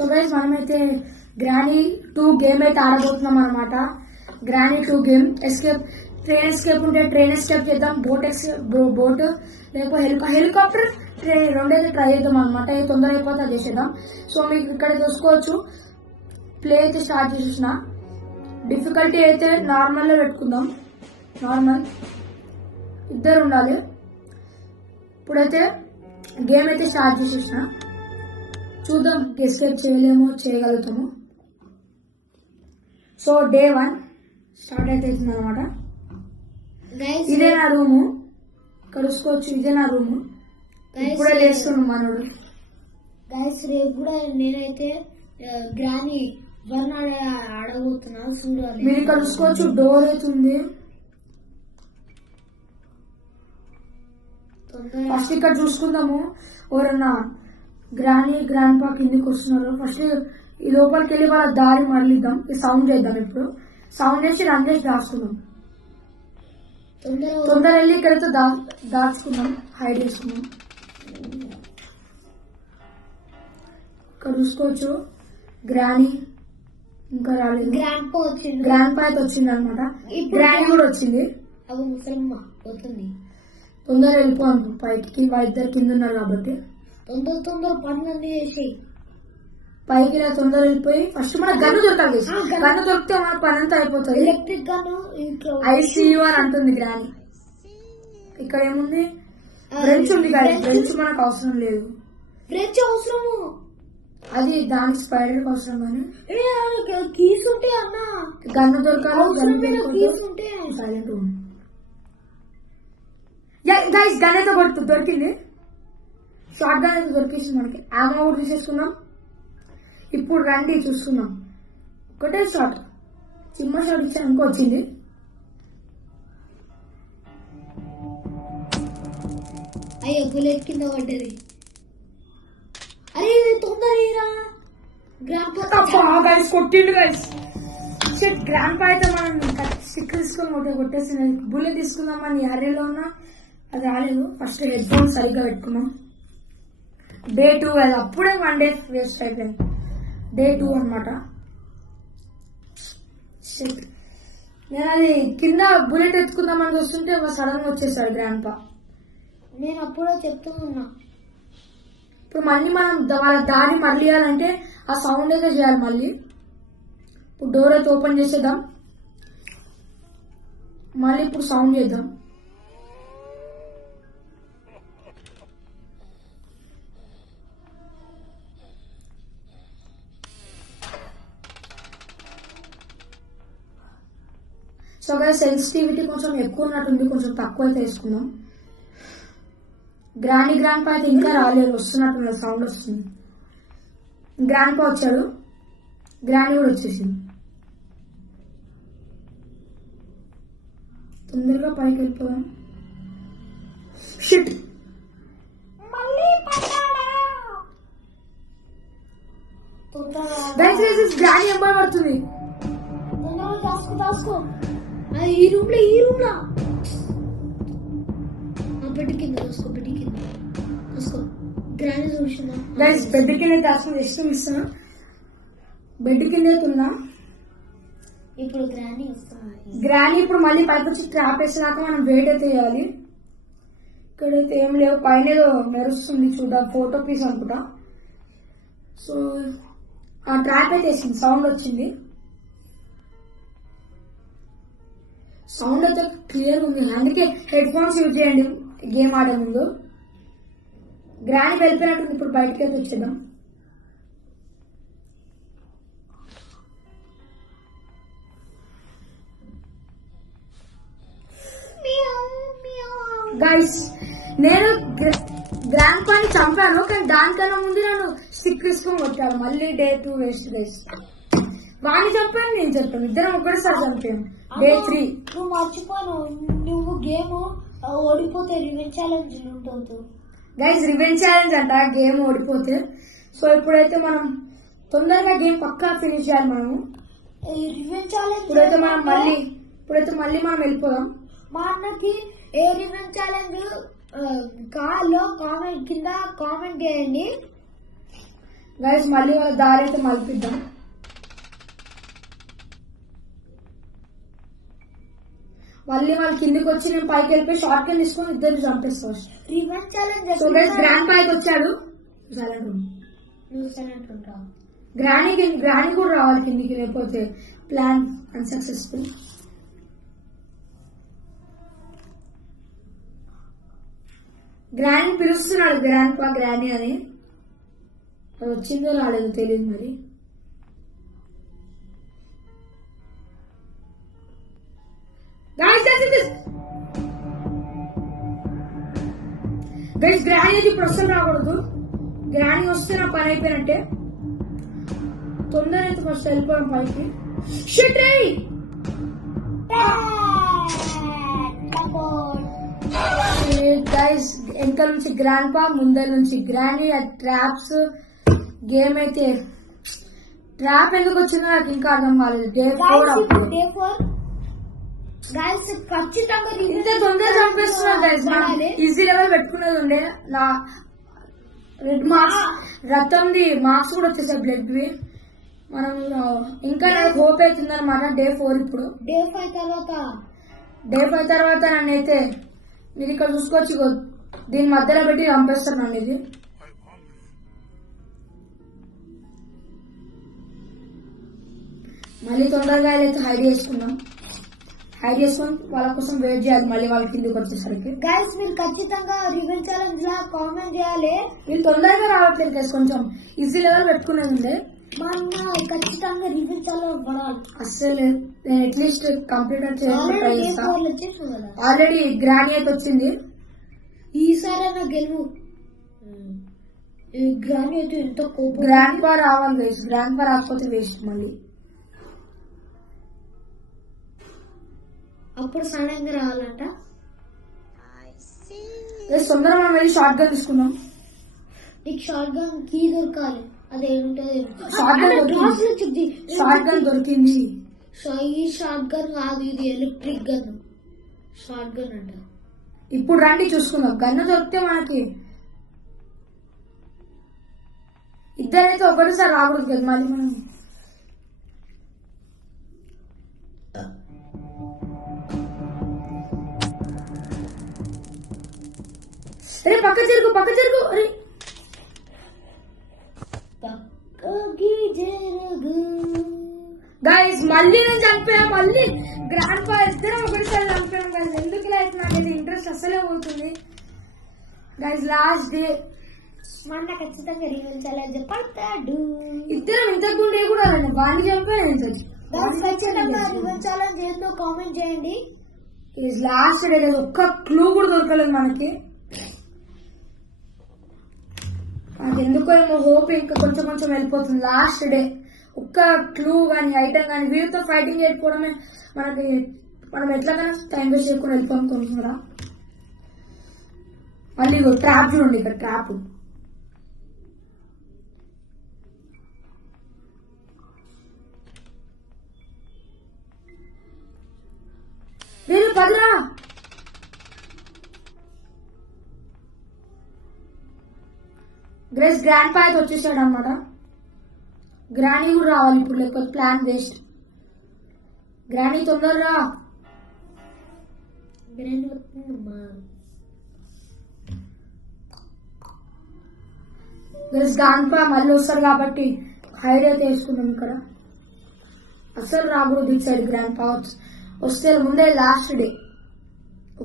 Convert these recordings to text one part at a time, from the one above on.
So guys మనమైతే granny 2 game అయితే ఆడబోతున్నాం అనమాట. Granny 2 game escape, train escape ఉంటే ట్రైన్ ఎస్కేప్ చేద్దాం, బోట్ లేకపోతే హెలికాప్టర్ ట్రైన్ రెండైతే ట్రై చేద్దాం అనమాట. ఇది తొందర అయిపోతే అది చేసేద్దాం. సో మీకు ఇక్కడ చూసుకోవచ్చు ప్లే అయితే స్టార్ట్ చేసేసిన. డిఫికల్టీ అయితే నార్మల్లో పెట్టుకుందాం. నార్మల్ ఇద్దరు ఉండాలి. ఇప్పుడైతే గేమ్ అయితే స్టార్ట్ చేసేసిన. చూద్దాం ఎస్కేప్ చేయలేమో చేయగలుగుతాము. సో డే 1 స్టార్ట్ అయితే అవుతుంది అనమాట. ఇదే నా రూము, ఇక్కడ చూసుకోవచ్చు. ఇదే నా రూము. ఇప్పుడే లేస్తున్నాం మనోడు. గైస్ రేపు కూడా నేనైతే గ్రానీ 1 ఆడబోతున్నా, చూడాలి. మీరు ఇక్కడ చూసుకోవచ్చు డోర్ అవుతుంది. ఫస్ట్ ఇక్కడ చూసుకుందాము ఎవరన్నా గ్రానీ గ్రాండ్ పా కిందికి వస్తున్నారు. ఫస్ట్ ఈ లోపలికి వెళ్ళి వాళ్ళ దారి మరలిద్దాం. సౌండ్ చేద్దాం. ఇప్పుడు సౌండ్ చేసి రన్ చేసి దాచుకుందాం. తొందర వెళ్ళి ఇక్కడతో దాచుకుందాం, హైడ్ చేసుకుందాం. ఇక్కడ చూసుకోవచ్చు గ్రానీ ఇంకా రాలేదు. గ్రాండ్ పా అయితే వచ్చింది అనమాట. గ్రానీ కూడా వచ్చింది. అవి ముసలమ్మ పోతుంది. తొందర వెళ్ళిపోయాం పైకి, వాళ్ళిద్దరు కింద ఉన్నారు కాబట్టి. తొందర పనులన్నీ చేసి పైకి తొందర వెళ్ళిపోయి ఫస్ట్ మన గన్ను దొరకాలి. గన్ను దొరికితే మన పని అంతా అయిపోతుంది. ఎలక్ట్రిక్ గన్ను ఐసీయూ అని అంటుంది గ్రానీ. ఇక్కడ ఏముంది? ఫ్రెంచ్ ఉంది కదా. ఫ్రెంచ్ మనకు అవసరం లేదు. ఫ్రెంచ్ అవసరము, అది దానికి స్పైడర్ అవసరం. కానీ కీస్ ఉంటే అన్న గన్ను దొరకాలి. కీస్ ఉంటే సైలెంట్ గైస్ గన్ అయితే దొరికింది. షార్ట్ గన్ అయితే దొరికేసింది మనకి. ఆమో కూడా తీసేసుకున్నాం. ఇప్పుడు రండి చూసుకున్నాం. ఒకటే షాట్, చిన్న షాట్ ఇచ్చాను అనుకో వచ్చింది. అయ్యో బుల్లెట్ కింద పడ్డది. అరే తొందరరా గైస్ కొట్టిండు గైస్. గ్రాండ్ పా అయితే మనం స్టిక్ తీసుకొని కొట్టేసి బుల్లెట్ తీసుకుందామని హర్రీలో ఉన్నా, అది రాలేదు. ఫస్ట్ హెడ్ ఫోన్ సరిగ్గా పెట్టుకున్నాం. డే 2 అది అప్పుడే 1 డే వేస్ట్ అయిపోయింది. డే 2 అనమాట. నేను అది కింద బుల్లెట్ ఎత్తుకుందామని చూస్తుంటే సడన్ గా వచ్చేసాడు గ్రాండ్ పా. నేను అప్పుడే చెప్తూ ఉన్నా. ఇప్పుడు మళ్ళీ మనం వాళ్ళ దారి మరలియాలంటే ఆ సౌండ్ అయితే చేయాలి మళ్ళీ. ఇప్పుడు డోర్ అయితే ఓపెన్ చేసేద్దాం. మళ్ళీ ఇప్పుడు సౌండ్ చేద్దాం. సో గైస్ సెన్సిటివిటీ కొంచెం ఎక్కువ ఉన్నట్టుంది, కొంచెం తక్కువ అయితే వేసుకుందాం. గ్రాండ్ పా అయితే ఇంకా రాలేదు, వస్తున్నట్టున్నది. సౌండ్ వస్తుంది. గ్రాండ్ పా వచ్చాడు, గ్రానీ కూడా వచ్చేసింది. తొందరగా పైకి వెళ్ళిపోదాం. షిట్ గ్రానీ ఎంబడి పడుతుంది. ఈ రూమ్ లో బెడ్ కింద గ్రానీ చూసిందా గైస్? బెడ్ కింద దాచుకుని ఇష్టం ఇస్తున్నా. బెడ్ కింద ఉన్నా. ఇప్పుడు గ్రానీ వస్తుంది. గ్రానీ ఇప్పుడు మళ్ళీ పైకి వచ్చి ట్రాప్ వేసినాక మనం వెయిట్ అయితే చేయాలి. ఇక్కడైతే ఏం లేవు. పైన ఏదో మెరుస్తుంది చూద్దాం. ఫోటో పీస్ అనుకుంటా. సో ఆ ట్రాప్ అయితే వేసింది. సౌండ్ వచ్చింది. సౌండ్ అయితే క్లియర్ ఉంది. అందుకే హెడ్ ఫోన్స్ యూజ్ చేయండి గేమ్ ఆడే ముందు. గ్రానీ వెళ్ళిపోయినట్టుంది. ఇప్పుడు బయటకి అయితే వచ్చేద్దాం. గైస్ నేను గ్రాండ్ పాని చంపాను, కానీ దానికన్నా ముందు నేను స్టిక్ తీసుకొని కొట్టాను. మళ్ళీ డే 2 వేస్ట్ గైస్. వాడిని చంపాను, నేను చంపాను, ఇద్దరం ఒకటేసారి చంపాను. డే 3 నువ్వు మర్చిపోను. నువ్వు గేమ్ ఓడిపోతే రివెంజ్ ఛాలెంజ్ ఉంటుంది గైస్. రివెంజ్ ఛాలెంజ్ అంట గేమ్ ఓడిపోతే. సో ఇప్పుడైతే మనం తొందరగా గేమ్ పక్కా ఫినిష్ చేయాలి మనము. రివెంజ్ ఛాలెంజ్ ఇప్పుడైతే మనం వెళ్ళిపోదాం. మా అన్నకి ఏ రివెంజ్ ఛాలెంజ్ కాల్లో కామెంట్ కింద కామెంట్ చేయండి. గైస్ మళ్ళీ వాళ్ళ దారి అయితే మలిపిద్దాం. మళ్ళీ వాళ్ళు కిందికి వచ్చి నేను పైకి వెళ్ళిపోయి షార్ట్ గన్ తీసుకొని ఇద్దరు చంపేస్తాను. Revenge challenge so guys grand పైకి వచ్చాడు. నువ్వు సైలెంట్ ఉంటావు. గ్రానీ కూడా రావాలి కిందికి, లేకపోతే ప్లాన్ అన్సక్సెస్ఫుల్. గ్రానీ పిలుస్తున్నాడు గ్రానీ అని. అది వచ్చిందో రాలేదో తెలియదు మరి. గైస్ గ్రానీ అయితే ఇప్పుడు వస్తే రాకూడదు. గ్రానీ వస్తే నా పని అయిపోయినట్టే. తొందర అయితే ఫస్ట్ వెళ్ళిపోవడం పైకి. గైస్ వెనకాల నుంచి గ్రాండ్ పా, ముందర నుంచి గ్రానీ. ఆ ట్రాప్స్ గేమ్ అయితే ట్రాప్ ఎందుకు వచ్చిందో నాకు ఇంకా అర్థం కాలేదు. డే 4 గైస్ ఖచ్చితంగా ఇంత తొందరగా చంపేస్తున్నారు గైస్. ఈజీ లెవెల్ పెట్టుకునేది ఉండే. రెడ్ మార్క్స్ రథంది మార్క్స్ కూడా వచ్చేసాయి బ్లడ్ వి. మనం ఇంకా నాకు హోప్ అవుతుంది అనమాట. డే 4 ఇప్పుడు. డే 5 తర్వాత నన్ను అయితే మీరు ఇక్కడ చూసుకోవచ్చు. దీని మధ్యలో పెట్టి చంపేస్తారు నన్ను. ఇది మళ్ళీ తొందరగా అయితే హైడ్ చేసుకున్నాం. హైడ్ చేసుకొని వాళ్ళ కోసం వెయిట్ చేయాలి మళ్ళీ వాళ్ళ కిందకి వచ్చేసరికి. గైస్ మీరు ఖచ్చితంగా రివెంజ్ ఛాలెంజ్ లా కామెంట్ చేయాలి. వీళ్ళు తొందరగా రావట్లేదు గైస్, కొంచెం ఈజీ లెవెల్ పెట్టుకునేది ఉండే. ఖచ్చితంగా రివెంజ్ ఛాలెంజ్ పడాలి. అస్సలు నేను అట్లీస్ట్ కంప్యూటర్ ట్రై చేస్తాను. ఆల్రెడీ గ్రానీ అయితే వచ్చింది. ఈసారి నా గెలువు. గ్రానీ అయితే ఎంత కోపం. గ్రాండ్ పా రావాలి గైస్. గ్రాండ్ పా రాకపోతే వేస్ట్. మళ్ళీ అప్పుడు సడన్గా రావాలంట. తొందరగా మనం వెళ్ళి షార్ట్ గన్ తీసుకుందాం. నీకు షార్ట్ గన్ కీ దొరకాలి. అదేంటది షార్ట్ గన్ దొరికింది. ఈ షార్ట్ గన్ కాదు, ఇది ఎలక్ట్రిక్ గన్. షార్ట్ గన్ అంట. ఇప్పుడు రండి చూసుకుందాం. గన్ను దొరికితే మనకి ఇద్దరైతే ఒకటిసారి రాకూడదు కదా మళ్ళీ మనం. అరే పక్క జరుగు. అరే గైస్ మళ్ళీ నేను చంపాను. మళ్ళీ గ్రాండ్ పా ఇద్దరం ఒకటిసారి చంపాను గైస్. ఎందుకు ఇలా అయితే నాకైతే ఇంట్రెస్ట్ అసలే పోతుంది గైస్. లాస్ట్ డే మన ఖచ్చితంగా రివెంజ్ ఛాలెంజ్ పడతాడు. ఇద్దరం ఇంతకుండే కూడా వాడిని చంపాను. ఖచ్చితంగా రివెంజ్ ఛాలెంజ్ ఏందో కామెంట్ చేయండి. లాస్ట్ డే ఒక్క క్లూ కూడా దొరకలేదు మనకి. నాకు ఎందుకో ఏమో హోప్ ఇంకా కొంచెం వెళ్ళిపోతుంది. లాస్ట్ డే ఒక్క క్లూ కానీ ఐటమ్ కానీ వీరితో ఫైటింగ్ చేసుకోవడమే మనకి. మనం ఎట్లాగైనా టైం వేస్ట్ చేసుకుని వెళ్ళిపోనుకుంటున్నారా. మళ్ళీ ట్రాప్ చూడండి. ఇక్కడ ట్రాప్ వీళ్ళు పదరా. గ్రేస్ గ్రాండ్ పా అయితే వచ్చేసాడు అనమాట. గ్రానీ కూడా రావాలి ఇప్పుడు, లేకపోతే ప్లాన్ వేస్ట్. గ్రానీ తొందరరా. గ్రేస్ గ్రాండ్ పా మళ్ళీ వస్తారు కాబట్టి హైడ్ అయితే వేసుకున్నాం ఇక్కడ. అసలు రాకూడదు ఇటు సైడ్. గ్రాండ్ పా వస్తే ముందే లాస్ట్ డే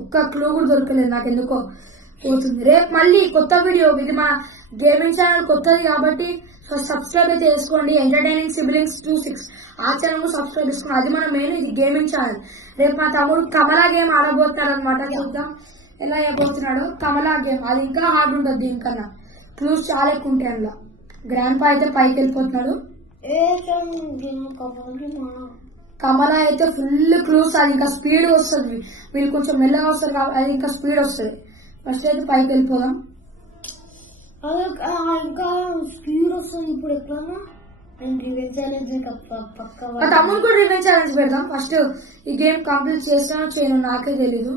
ఒక్క క్లూ కూడా దొరకలేదు. నాకు ఎందుకో పోతుంది. రేపు మళ్ళీ కొత్త వీడియో. ఇది మా గేమింగ్ ఛానల్ కొత్తది కాబట్టి సబ్స్క్రైబ్ అయితే చేసుకోండి. ఎంటర్టైనింగ్ సిబ్లింగ్స్ 26 ఆ ఛానల్ కూడా సబ్స్క్రైబ్ చేసుకోండి. అది మన మెయిన్. ఇది గేమింగ్ ఛానల్. రేపు మా తమ్ముడు కమలా గేమ్ ఆడబోతున్నాడు అనమాట. చూద్దాం ఎలా అయిపోతున్నాడు. కమలా గేమ్ అది ఇంకా హార్డ్ ఉంటుంది దీనికన్నా. క్లూస్ చాలా ఎక్కువ ఉంటాయి అందులో. గ్రాండ్ పా అయితే పైకి వెళ్ళిపోతున్నాడు. కమలా అయితే ఫుల్ క్లూస్. అది ఇంకా స్పీడ్ వస్తుంది. వీళ్ళు కొంచెం మెల్లగా వస్తారు కాబట్టి అది ఇంకా స్పీడ్ వస్తుంది. ఫస్ట్ అయితే పైకి వెళ్ళిపోదాం. ఇంకా స్పీడ్ వస్తుంది. ఇప్పుడు ఎట్లా రివెంజ్ ఛాలెంజ్ పక్క మా తమ్ముడు కూడా రివెంజ్ ఛాలెంజ్ పెడదాం. ఫస్ట్ ఈ గేమ్ కంప్లీట్ చేస్తానో చేయను నాకే తెలీదు.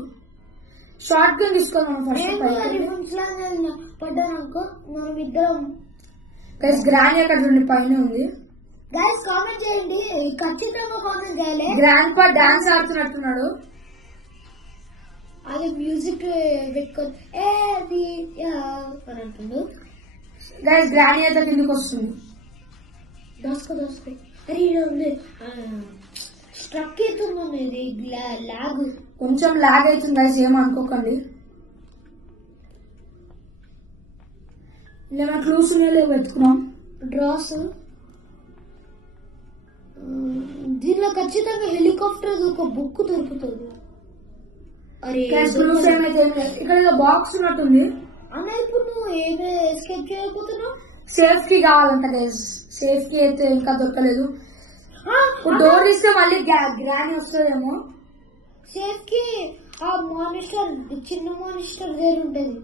షార్ట్ గన్ తీసుకోవాలి మనం ఫస్ట్. రివెంజ్ ఛాలెంజ్ పడ్డాను అనుకో మనం ఇద్దరం గైస్ గ్రాండ్ అక్కడ చూడండి పైన ఉంది. గైస్ కామెంట్ చేయండి, ఖచ్చితంగా కామెంట్ చేయాలి. గ్రాండ్ పా డాన్స్ ఆడుతున్నట్టున్నాడు. అది మ్యూజిక్ పెట్టుకొని ఏది అని అంటుండు. గైస్ గ్రాండ్ అయితే కిందకి వస్తుంది. దోసుకో అరే స్ట్రక్ అవుతుంది, ఇది లాగ్ కొంచెం లాగ్ అవుతుంది గైస్, ఏమనుకోకండి. ఇలా క్లూస్ ఉన్నాయో వెతుకున్నాం. డ్రాస్ దీనిలో ఖచ్చితంగా హెలికాప్టర్ ఒక బుక్ దొరుకుతుంది. అరే క్లూస్ ఏమైతే ఇక్కడ ఏదో బాక్స్ ఉన్నట్టుంది అన్న. ఇప్పుడు నువ్వు ఏమే ఎస్కేప్ చేయకపోతున్నావు? సేఫ్ కి కావాలంట గైస్. సేఫ్ కి అయితే ఇంకా దొరకలేదు. డోర్ తీస్తే మళ్ళీ గ్రాండ్ వస్తుందేమో. సేఫ్ కి ఆ మానిస్టర్, చిన్న మానిస్టర్ దగ్గర ఉంటది.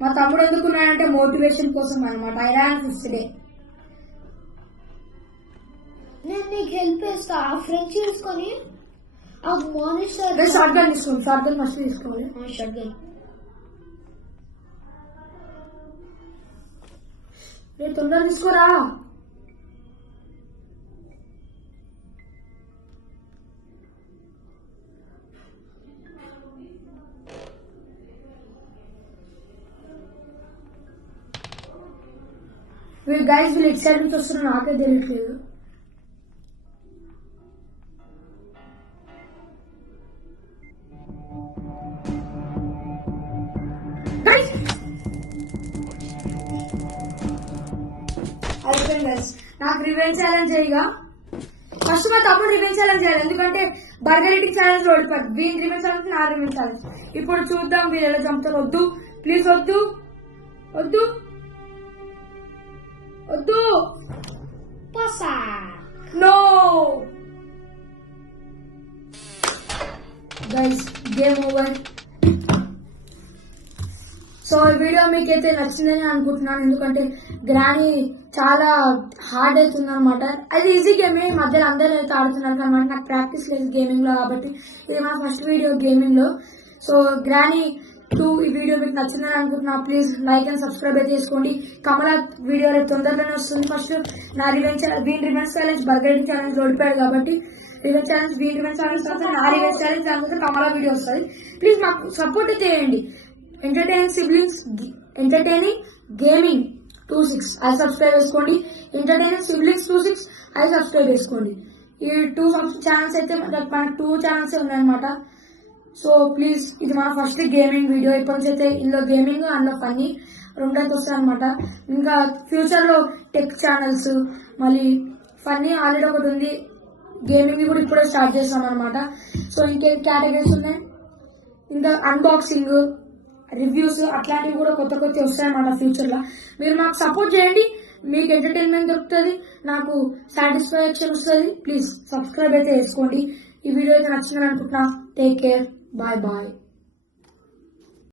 మా తమ్ముడు ఎందుకున్నాడంటే మోటివేషన్ కోసం అనమాట. Iran 5th day. నేను నీకు హెల్ప్ చేస్తా. ఆ ఫ్రెండ్స్ తీసుకొని ఆ మానిస్టర్ షార్ట్ గన్ తీసుకోండి. షార్ట్ గన్ ఫస్ట్ తీసుకోవాలి. షార్ట్ గన్ నేను తొందరగా తీసుకోరా. గైస్ వీళ్ళు ఎట్ సైడ్ నుంచి వస్తున్నారు, నాకే తెలియట్లేదు. అయిపోయింది గైస్. నాకు రివెంజ్ ఛాలెంజ్ చేయగా ఫస్ట్ మా తమ్ముడు రివెంజ్ ఛాలెంజ్ చేయాలి, ఎందుకంటే బర్గర్ ఈటింగ్ ఛాలెంజ్ ఓడిపోయాడు. వీని రివెంజ్ ఛాలెంజ్, నా రివెంజ్ ఛాలెంజ్. ఇప్పుడు చూద్దాం వీళ్ళు ఎలా చంపుతారు. వద్దు ప్లీజ్, వద్దు వద్దు వద్దు. పసా no guys, game over. So ఈ వీడియో మీకైతే నచ్చిందని అనుకుంటున్నాను, ఎందుకంటే గ్రానీ చాలా హార్డ్ అవుతుంది అనమాట. అది ఈజీ గేమే, మధ్యలో అందరూ అయితే ఆడుతున్నారు అనమాట. నాకు ప్రాక్టీస్ లేదు గేమింగ్ లో, కాబట్టి ఇది మన ఫస్ట్ వీడియో గేమింగ్ లో. సో గ్రానీ 2 ఈ వీడియో మీకు నచ్చిందని అనుకుంటున్నా. ప్లీజ్ లైక్ అండ్ సబ్స్క్రైబ్ అయితే చేసుకోండి. కమల వీడియో రేపు తొందరలోనే వస్తుంది. ఫస్ట్ నా రివెంజ్ ఛాలెంజ్ బర్గర్ ఛాలెంజ్ ఓడిపోయాడు కాబట్టి రివెంజ్ ఛాలెంజ్, రివెంజ్ ఛాలెంజ్ తర్వాత నా రివెంజ్ ఛాలెంజ్, దాని తర్వాత కమల వీడియో వస్తుంది. ప్లీజ్ మాకు సపోర్ట్ చేయండి. ఎంటర్టైనింగ్ గేమింగ్ 26 అది సబ్స్క్రైబ్ చేసుకోండి. ఎంటర్టైనింగ్ సిబ్లింగ్స్ 26 అది సబ్స్క్రైబ్ చేసుకోండి. ఈ 2 ఛానల్స్ అయితే మనకు 2 ఛానల్స్ ఉన్నాయన్నమాట. సో ప్లీజ్, ఇది మన ఫస్ట్ గేమింగ్ వీడియో. ఇప్పటి నుంచి అయితే ఇందులో గేమింగ్, అందులో ఫన్నీ రెండైతే వస్తాయి అనమాట. ఇంకా ఫ్యూచర్ లో టెక్ ఛానల్స్, మళ్ళీ ఫన్నీ ఆల్రెడీ ఒకటి ఉంది. గేమింగ్ కూడా ఇప్పుడే స్టార్ట్ చేస్తాం అనమాట. సో ఇంకేం కేటగిరీస్ ఉన్నాయి, ఇంకా అన్బాక్సింగ్, రివ్యూస్ అట్లాంటివి కూడా కొత్త వస్తాయన్నమాట ఫ్యూచర్ లో. మీరు మాకు సపోర్ట్ చేయండి, మీకు ఎంటర్టైన్మెంట్ దొరుకుతుంది, నాకు సాటిస్ఫాక్షన్ వస్తుంది. ప్లీజ్ సబ్స్క్రైబ్ అయితే చేసుకోండి. ఈ వీడియో అయితే నచ్చిందని అనుకుంటున్నా. Take care, bye bye.